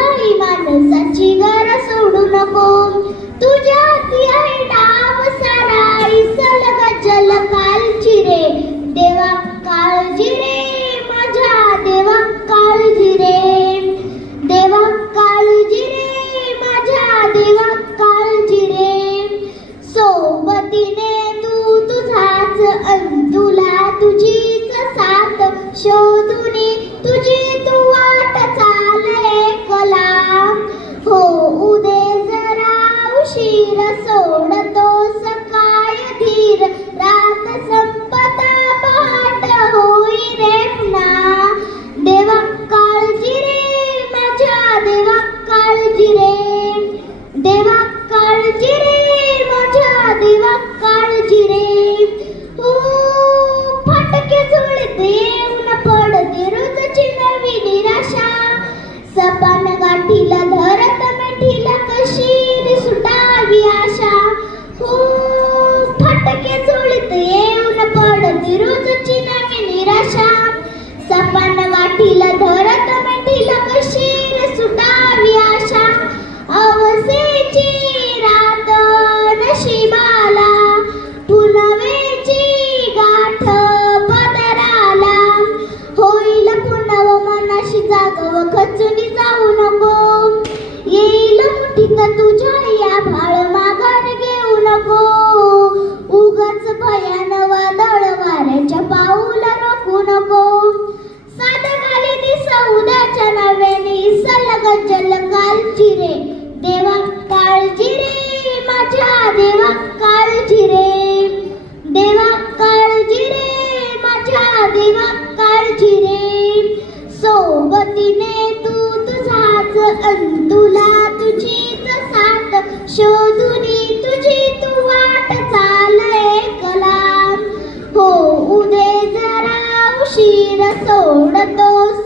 तुझ्याही माणसाची घर सोडू नको. तुझ्या ती आहे डाव सारा इसल गजल कालची रे. देवा काळजी रे माझ्या देवा काळजी रे. देवा काळजी रे माझ्या देवा काळजी रे. सोबतीने तू तुझाच अन तुला तुझीच साथ शोधुनी तुझी तू वाट चाल एकला. हो उदे जरा उशीर सोडतोस काय धीर रात संपता पहाट होई रे पुन्हा. देवा काळजी रे माझ्या देवा काळजी रे. देवा काळजी रे माझ्या देवा काळजी रे. हो फटके जुळते ऊन पडते रोजची नवी निराशा. सपान गाठीला धरत मिठीला कशी सुटावी आशा. हो फटके जुळते ऊन पडते रोजची नवी निराशा. सपान गाठीला धरत मिठीला कशी सुटावी आशा. अवसेची रात नशिबाला पुनवेची गाठ पदराला. होईल पुनव मनाशी जागव खचून जाऊ नको. येईल मुठीत तुझ्या या भाळ माघार घेऊ नको. उगाच भयान वादळ वाऱ्याच्या पाऊल रोखू नको. साध घाली दिस उद्याच्या नव्याने सलग जल कालची रे. देवा काळजी रे माझ्या देवा काळजी रे. देवा काळजी रे माझ्या देवा काळजी रे. सोबतीने तू तुझाच अन तुला तुझीच साथ शोधुनी तुझी तू वाट चाल एकला. हो उदे जरा उशीर सोडतोस